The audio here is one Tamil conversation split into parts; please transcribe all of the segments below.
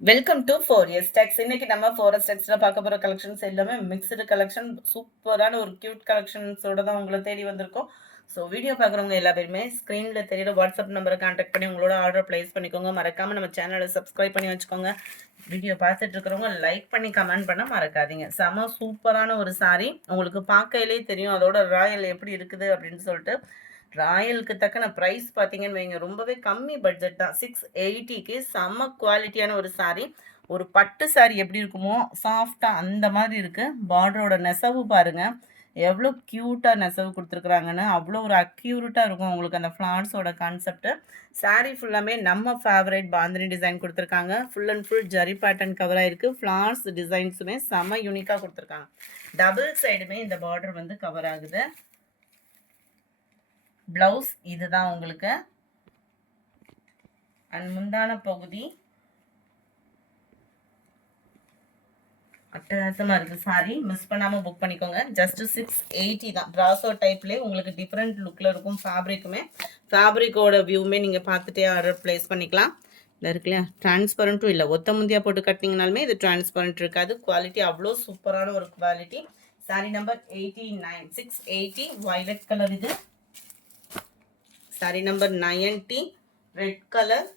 Welcome to 4S Techs. இன்னைக்கு நம்ம 4S Techsல பார்க்க போற கலெக்ஷன்ஸ் எல்லாமே மிக்ஸ்டு கலெக்ஷன், சூப்பரான ஒரு கியூட் கலெக்ஷன்ஸோட தான் உங்களை தேடி வந்திருக்கோம். ஸோ வீடியோ பார்க்குறவங்க எல்லா பேருமே ஸ்க்ரீன்ல தெரியுற வாட்ஸ்அப் நம்பரை கான்டாக்ட் பண்ணி உங்களோட ஆர்டர் பிளேஸ் பண்ணிக்கோங்க. மறக்காம நம்ம சேனலை சப்ஸ்கிரைப் பண்ணி வச்சுக்கோங்க. வீடியோ பார்த்துட்டு இருக்கிறவங்க லைக் பண்ணி கமெண்ட் பண்ண மறக்காதீங்க. செம சூப்பரான ஒரு சாரீ, உங்களுக்கு பார்க்கையிலே தெரியும் அதோட ராயல் எப்படி இருக்குது அப்படின்னு சொல்லிட்டு. ராயலுக்கு தக்கன ப்ரைஸ் பார்த்தீங்கன்னு வைங்க, ரொம்பவே கம்மி பட்ஜெட் தான். 680க்கு செம்ம குவாலிட்டியான ஒரு சாரீ. ஒரு பட்டு சாரீ எப்படி இருக்குமோ சாஃப்டாக அந்த மாதிரி இருக்குது. பார்டரோட நெசவு பாருங்கள் எவ்வளோ க்யூட்டாக நெசவு கொடுத்துருக்குறாங்கன்னு. அவ்வளோ ஒரு அக்யூரேட்டாக இருக்கும் உங்களுக்கு அந்த ஃப்ளார்ஸோட கான்செப்ட்டு. சாரீ ஃபுல்லாமே நம்ம ஃபேவரேட் பாந்தினி டிசைன் கொடுத்துருக்காங்க. Full and full zari pattern கவராக இருக்குது. ஃப்ளார்ஸ் டிசைன்ஸுமே செம்ம யூனிக்காக கொடுத்துருக்காங்க. டபுள் சைடுமே இந்த பார்டர் வந்து கவர் ஆகுது. பிளவுஸ் இதுதான் உங்களுக்கு. அண்ட் முந்தான பகுதி அட்டகாசமா இருக்கு. சாரி மிஸ் பண்ணாம புக் பண்ணிக்கோங்க. ஜஸ்ட் 680 தான். பிராசோ டைப்லேயே உங்களுக்கு டிஃப்ரெண்ட் லுக்ல இருக்கும். ஃபேப்ரிக்குமே ஃபேப்ரிக்கோட வியூமே நீங்க பார்த்துட்டே ஆர்டர் பிளேஸ் பண்ணிக்கலாம். இல்லை இருக்கு இல்லையா, டிரான்ஸ்பரண்ட்டும் இல்லை. ஒத்த முந்தியா போட்டு கட்டினீங்கனாலுமே இது டிரான்ஸ்பரண்ட் இருக்காது. குவாலிட்டி அவ்வளோ சூப்பரான ஒரு quality. Sari number 89, 680 violet colour. இது sari number 90 red colour.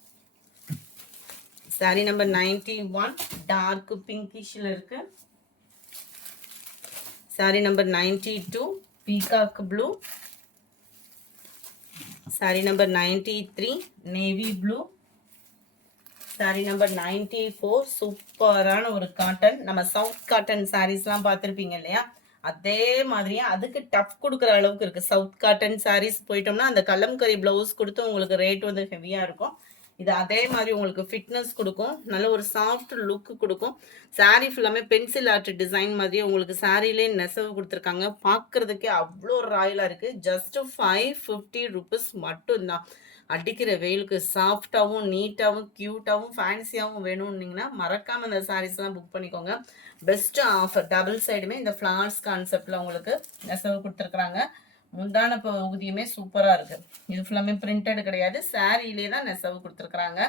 Sari number 91 dark பிங்கிஷ்ல இருக்கு. Sari number 92 peacock blue. Sari number 93 navy blue. Sari number 94 சூப்பரான ஒரு காட்டன். நம்ம சவுத் காட்டன் சாரீஸ்லாம் பார்த்துருப்பீங்க இல்லையா, அதே மாதிரியே அதுக்கு டஃப் கொடுக்குற அளவுக்கு இருக்குது. சவுத் காட்டன் சாரீஸ் போயிட்டோம்னா அந்த கலம்கரி ப்ளவுஸ் கொடுத்து உங்களுக்கு ரேட் வந்து ஹெவியாக இருக்கும். இது அதே மாதிரி உங்களுக்கு ஃபிட்னஸ் கொடுக்கும், நல்ல ஒரு சாஃப்ட் லுக்கு கொடுக்கும். சாரீ ஃபுல்லாமே பென்சில் ஆர்ட் டிசைன் மாதிரி உங்களுக்கு சாரீலே நெசவு கொடுத்துருக்காங்க. பார்க்குறதுக்கே அவ்வளோ ராயலாக இருக்குது. ஜஸ்ட்டு 550 ருபீஸ் மட்டும்தான். அடிக்கிற வெயிலுக்கு சாஃப்டாகவும் நீட்டாகவும் க்யூட்டாகவும் ஃபேன்சியாகவும் வேணும்னீங்கன்னா மறக்காமல் இந்த சாரீஸ்லாம் புக் பண்ணிக்கோங்க. Best offer. டபுள் சைடுமே இந்த ஃப்ளார்ஸ் கான்செப்டில் உங்களுக்கு நெசவு கொடுத்துருக்குறாங்க. முந்தான பகுதியுமே சூப்பராக இருக்குது. இது ஃபுல்லாமே பிரிண்டட் கிடையாது, சாரீலே தான் நெசவு கொடுத்துருக்குறாங்க.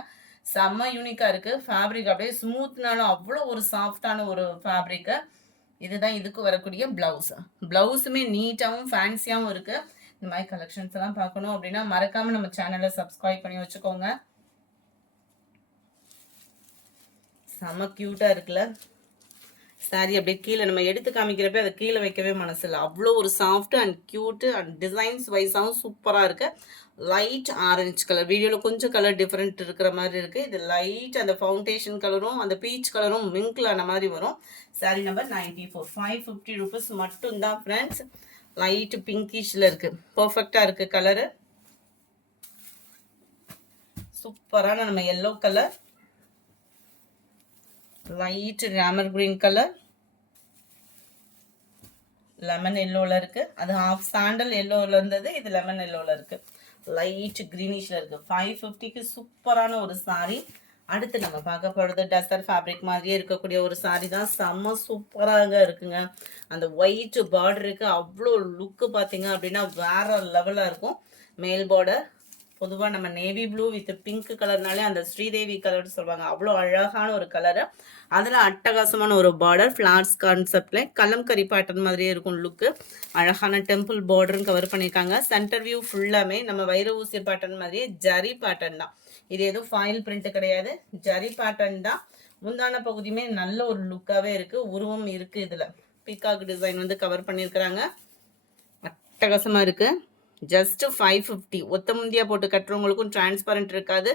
செம்ம யூனிக்காக இருக்குது. ஃபேப்ரிக் அப்படியே ஸ்மூத்னாலும் அவ்வளோ ஒரு சாஃப்டான ஒரு ஃபேப்ரிக்கு. இதுதான் இதுக்கு வரக்கூடிய ப்ளவுஸ். ப்ளவுஸுமே நீட்டாகவும் ஃபேன்சியாகவும் இருக்குது. இந்த மாதிரி கலெக்ஷன்ஸ் எல்லாம் பார்க்கணும் அப்படின்னா மறக்காமல் நம்ம சேனலை சப்ஸ்கிரைப் பண்ணி வச்சுக்கோங்க. செம்ம க்யூட்டாக இருக்குல்ல சாரி. அப்படியே கீழே நம்ம எடுத்து காமிக்கிறப்ப அதை கீழே வைக்கவே மனசு இல்லை. அவ்வளோ ஒரு soft and cute and designs வைஸாகவும் சூப்பராக இருக்குது. Light orange colour. வீடியோவில் கொஞ்சம் கலர் டிஃப்ரெண்ட் இருக்கிற மாதிரி இருக்குது. இது லைட் அந்த ஃபவுண்டேஷன் கலரும் அந்த பீச் கலரும் மிங்கிள் ஆன மாதிரி வரும். சாரி நம்பர் 94, 550 ருபீஸ் மட்டும்தான் ஃப்ரெண்ட்ஸ். லைட் பிங்கிஷ்ல இருக்குது. பர்ஃபெக்டாக இருக்குது கலரு. சூப்பரான நம்ம yellow colour, light Ramar green colour, lemon எல்லோவில் இருக்குது. அது ஹாஃப் சாண்டல் எல்லோவில் இருந்தது, இது லெமன் எல்லோவில் இருக்குது. லைட் க்ரீனிஷில் இருக்குது. 550க்கு சூப்பரான ஒரு சாரீ. அடுத்து நம்ம பார்க்க போகிறது டஸ்டர் ஃபேப்ரிக் மாதிரியே இருக்கக்கூடிய ஒரு சாரீ தான். செம்ம சூப்பராக இருக்குங்க. அந்த ஒயிட் பார்டருக்கு அவ்வளோ லுக்கு பார்த்தீங்க அப்படின்னா வேற லெவலாக இருக்கும். மேல் பார்டர் பொதுவாக நம்ம நேவி ப்ளூ வித் பிங்க் கலர்னாலே அந்த ஸ்ரீதேவி கலர்னு சொல்லுவாங்க. அவ்வளோ அழகான ஒரு கலரு. அதில் அட்டகாசமான ஒரு பார்டர் ஃப்ளார்ஸ் கான்செப்டில் கலம்கரி பேட்டர்ன் மாதிரியே இருக்கும் லுக்கு. அழகான டெம்பிள் பார்டரும் கவர் பண்ணியிருக்காங்க. சென்டர் வியூ ஃபுல்லாமே நம்ம வைர ஊசி பேட்டர்ன் மாதிரியே ஜரி பேட்டர்ன் தான். இது எதுவும் ஃபாயில் பிரிண்ட் கிடையாது, ஜரி பேட்டர்ன் தான். முந்தான பகுதியுமே நல்ல ஒரு லுக்காகவே இருக்குது. உருவம் இருக்குது. இதில் பீகாக் டிசைன் வந்து கவர் பண்ணியிருக்கிறாங்க. அட்டகாசமாக இருக்குது. ஜஸ்ட் 550. ஒத்த முந்தியா போட்டு கட்டுறவங்களுக்கும் டிரான்ஸ்பரண்ட் இருக்காது.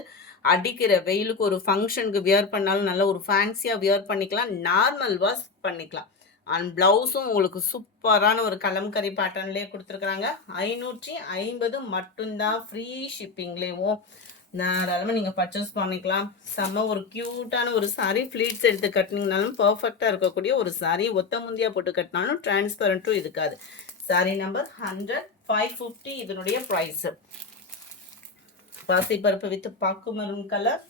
அடிக்கிற வெயிலுக்கு ஒரு ஃபங்க்ஷனுக்கு வியர் பண்ணாலும் நல்ல ஒரு ஃபேன்சியாக வியர் பண்ணிக்கலாம். நார்மல் வாஷ் பண்ணிக்கலாம். அண்ட் ப்ளவுஸும் உங்களுக்கு சூப்பரான ஒரு கலம்கரி பேட்டர்ன்லேயே கொடுத்துருக்குறாங்க. 550 மட்டும்தான். ஃப்ரீ ஷிப்பிங்லேயும் தாராளமாக நீங்கள் பர்ச்சேஸ் பண்ணிக்கலாம். செம்ம ஒரு க்யூட்டான ஒரு சாரீ. ஃப்ளீட்ஸ் எடுத்து கட்டினீங்கனாலும் பர்ஃபெக்டாக இருக்கக்கூடிய ஒரு சாரீ. ஒத்த முந்தியா போட்டு கட்டினாலும் டிரான்ஸ்பரண்ட்டும் இருக்காது. சாரீ நம்பர் 100, 550 இதனுடைய ப்ரைஸு. பாசிப்பருப்பு வித் பாக்கு maroon colour,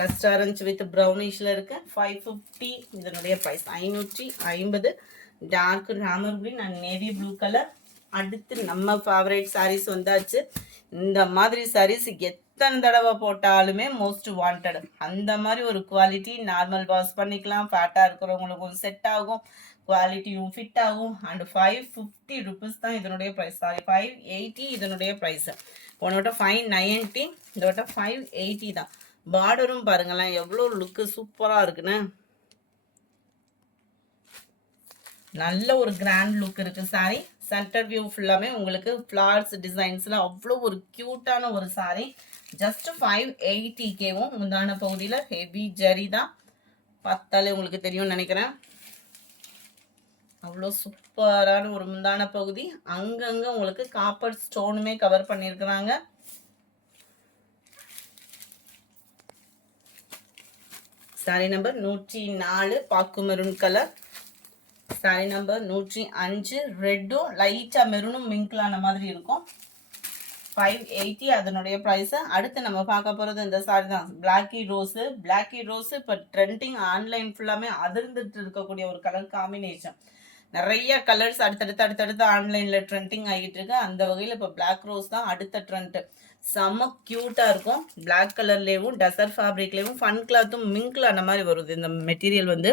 rust orange with ப்ரௌனிஷில் இருக்கு. 550 இதனுடைய price. 550. Dark Ramar green and navy blue colour. அடுத்து நம்ம ஃபேவரேட் சாரீஸ் வந்தாச்சு. இந்த மாதிரி சாரீஸ் எத்தனை தடவை போட்டாலுமே மோஸ்ட் வாண்டட். அந்த மாதிரி ஒரு குவாலிட்டி. நார்மல் வாஷ் பண்ணிக்கலாம், ஃபேட்டாக இருக்கிறவங்களுக்கும் செட் ஆகும், குவாலிட்டியும் ஃபிட் ஆகும். அண்ட் 550 ருபீஸ் தான் இதனுடைய ப்ரைஸ். சாரி 580 இதனுடைய ப்ரைஸ். ஒன்னோட 590, இதோட 580 தான். பார்டரும் பாருங்களேன் எவ்வளோ லுக்கு சூப்பராக இருக்குன்னு. நல்ல ஒரு கிராண்ட் லுக் இருக்குது சாரி. சென்டர் வியூ ஃபுல்லாமே உங்களுக்கு ஃப்ளார்ஸ் டிசைன்ஸில் அவ்வளோ ஒரு க்யூட்டான ஒரு சாரி. ஜஸ்ட் 580Kவும். முந்தான பகுதியில் ஹெவி ஜரி தான், பார்த்தாலே உங்களுக்கு தெரியும்னு நினைக்கிறேன். அவ்வளோ சூப்பரான ஒரு முந்தான பகுதி. அங்கங்கே உங்களுக்கு காப்பர் ஸ்டோனுமே கவர் பண்ணியிருக்கிறாங்க. சாரி நம்பர் 104 பாக்கு மெரூன் கலர். சாரி நம்பர் 105 ரெட்டும் லைட்டாக மெரூனும் மிங்கிளான மாதிரி இருக்கும். 580 அதனுடைய ப்ரைஸு. அடுத்து நம்ம பார்க்க போகிறது இந்த சாரி தான், பிளாக்கி ரோஸு. பிளாக்கி ரோஸு இப்போ ட்ரெண்டிங், ஆன்லைன் ஃபுல்லாமே அதிர்ந்துட்டு இருக்கக்கூடிய ஒரு கலர் காம்பினேஷன். நிறைய கலர்ஸ் அடுத்தடுத்து ஆன்லைனில் ட்ரெண்டிங் ஆகிட்டு இருக்கு. அந்த வகையில் இப்போ பிளாக் ரோஸ் தான் அடுத்த ட்ரெண்ட். செம்ம க்யூட்டாக இருக்கும். பிளாக் கலர்லேயும் டசர் ஃபேப்ரிக்லேயும் ஃபன் கிளாத்தும் மிங்கிள் ஆன மாதிரி வருது. இந்த மெட்டீரியல் வந்து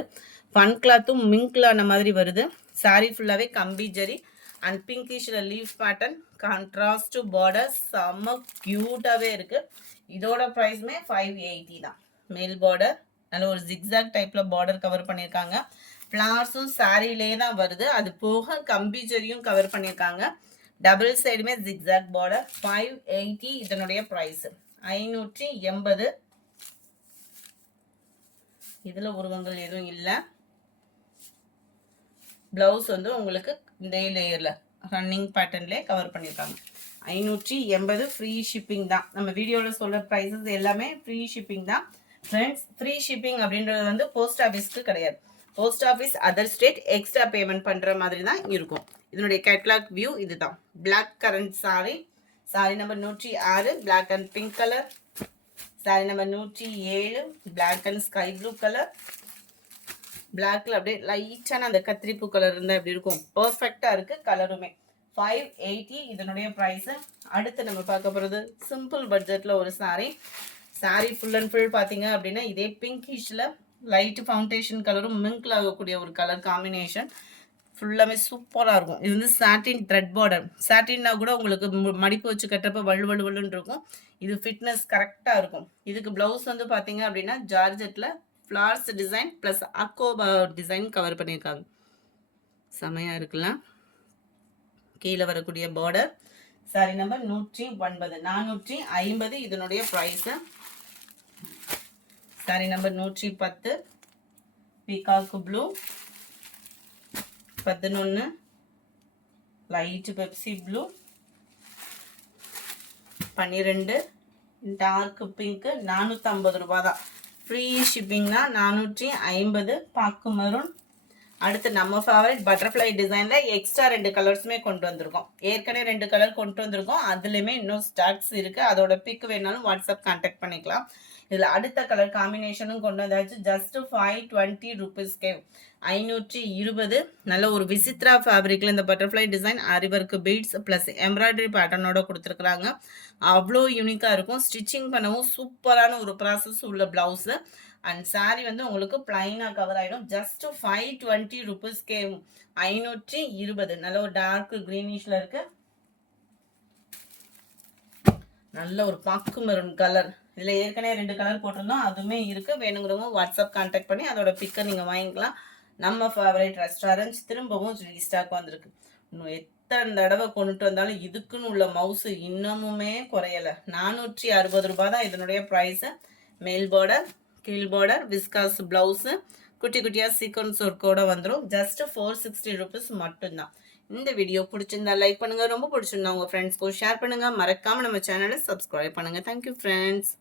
ஃபன் கிளாத்தும் மிங்கிள் ஆன மாதிரி வருது. சாரீ ஃபுல்லாகவே கம்பி ஜரி அண்ட் பிங்கிஷில் லீஃப் பேட்டர்ன், கான்ட்ராஸ்ட் பார்டர், செம்ம க்யூட்டாகவே இருக்குது. இதோட ப்ரைஸுமே 580 தான். மேல் பார்டர் நல்ல ஒரு ஜிக்ஸாக் டைப்பில் பார்டர் கவர் பண்ணியிருக்காங்க. ஃப்ளார்ஸும் சாரிலே தான் வருது. அது போக கம்பி ஜரியும் கவர் பண்ணியிருக்காங்க. டபுள் சைடுமே ஜிக்ஸாக் பார்டர். 580 இதனுடைய ப்ரைஸ். 580. இதில் உருவங்கள் எதுவும் இல்லை. ப்ளவுஸ் வந்து உங்களுக்கு இந்த லேயரில் ரன்னிங் பேட்டர்ன்லேயே கவர் பண்ணியிருக்காங்க. 580 ஃப்ரீ ஷிப்பிங் தான். நம்ம வீடியோவில் சொல்கிற ப்ரைஸஸ் எல்லாமே ஃப்ரீ ஷிப்பிங் தான் ஃப்ரெண்ட்ஸ். ஃப்ரீ ஷிப்பிங் அப்படின்றது வந்து போஸ்ட் ஆஃபீஸ்க்கு கிடையாது. Post office other state extra payment பண்ணுற மாதிரி தான் இருக்கும். இதனுடைய கேட்லாக் வியூ இதுதான். Black currant sari. Sari number 106 black and pink colour. Sari number 107 black and sky blue colour. பிளாக்ல அப்படியே லைட்டான அந்த கத்திரிப்பூ கலர் இருந்தால் எப்படி இருக்கும், பர்ஃபெக்டாக இருக்குது கலருமே. 580 இதனுடைய ப்ரைஸு. அடுத்து நம்ம பார்க்க போகிறது சிம்பிள் பட்ஜெட்டில் ஒரு sorry. Sorry full and full பார்த்தீங்க அப்படின்னா இதே பிங்கிஷில் லைட் ஃபவுண்டேஷன் கலரும் மிங்கிள் ஆகக்கூடிய ஒரு கலர் காம்பினேஷன். ஃபுல்லாமே சூப்பராக இருக்கும். இது வந்து சாட்டின் த்ரெட் பார்டர். சாட்டின்னா கூட உங்களுக்கு மடிப்பு வச்சு கட்டுறப்ப வலுவலுன்னு இருக்கும். இது ஃபிட்னஸ் கரெக்டாக இருக்கும். இதுக்கு ப்ளவுஸ் வந்து பார்த்தீங்க அப்படின்னா ஜார்ஜெட்டில் ஃப்ளார்ஸ் டிசைன் ப்ளஸ் அக்கோபா டிசைன் கவர் பண்ணியிருக்காங்க. செமையாக இருக்குல்ல. கீழே வரக்கூடிய பார்டர். சாரி நம்பர் 109 450 இதனுடைய price. Sari number 110 peacock blue. 11 light Pepsi blue. 12 dark pink. 450 ரூபா தான். ஃப்ரீ ஷிப்பிங் தான். 450 பாக்கு மெரூன். அடுத்து நம்ம ஃபேவரட் பட்டர்ஃப்ளை டிசைனில் எக்ஸ்ட்ரா 2 கலர்ஸுமே கொண்டு வந்திருக்கோம். ஏற்கனவே 2 கலர் கொண்டு வந்திருக்கோம். அதுலேயுமே இன்னும் ஸ்டாக்ஸ் இருக்குது. அதோட பிக் வேணாலும் வாட்ஸ்அப் கான்டாக்ட் பண்ணிக்கலாம். இதில் அடுத்த கலர் காம்பினேஷனும் கொண்டு வந்தாச்சு. ஜஸ்ட் 520 ருபீஸ்க்கே 520. நல்ல ஒரு விசித்ரா ஃபேப்ரிக்கில் இந்த butterfly design aari work beads plus embroidery பேட்டர்னோட கொடுத்துருக்குறாங்க. அவ்வளோ யூனிக்காக இருக்கும். ஸ்டிச்சிங் பண்ணவும் சூப்பரான ஒரு ப்ராசஸ் உள்ள ப்ளவுஸு. அண்ட் சாரி வந்து உங்களுக்கு பிளைனாக கவர் ஆகிடும். ஜஸ்ட் 520 ருபீஸ்க்கே 520. நல்ல ஒரு டார்க் க்ரீனிஷில் இருக்குது. நல்ல ஒரு பாக்கு மெரூன் கலர். இதில் ஏற்கனவே 2 கலர் போட்டிருந்தோம். அதுவுமே இருக்குது. வேணுங்கிறவங்க வாட்ஸ்அப் கான்டாக்ட் பண்ணி அதோட பிக்கை நீங்கள் வாங்கிக்கலாம். நம்ம ஃபேவரட் ரெஸ்டாரண்ட்ஸ் திரும்பவும் ரீஸ்டாக் வந்திருக்கு. இன்னும் எத்தனை தடவை கொண்டுட்டு வந்தாலும் இதுக்குன்னு உள்ள மவுசு இன்னமுமே குறையலை. 460 ரூபா தான் இதனுடைய ப்ரைஸு. மேல் பார்டர் கீழ் பார்டர் விஸ்காஸ் ப்ளவுஸு குட்டி குட்டியாக சீக்வன்ஸ் ஒர்க்கோட வந்துடும். ஜஸ்ட் 460 ருபீஸ் மட்டும்தான். இந்த வீடியோ பிடிச்சிருந்தா லைக் பண்ணுங்கள். ரொம்ப பிடிச்சிருந்தா உங்கள் ஃப்ரெண்ட்ஸ்க்கும் ஷேர் பண்ணுங்கள். மறக்காமல் நம்ம சேனலை சப்ஸ்கிரைப் பண்ணுங்கள். Thank you friends.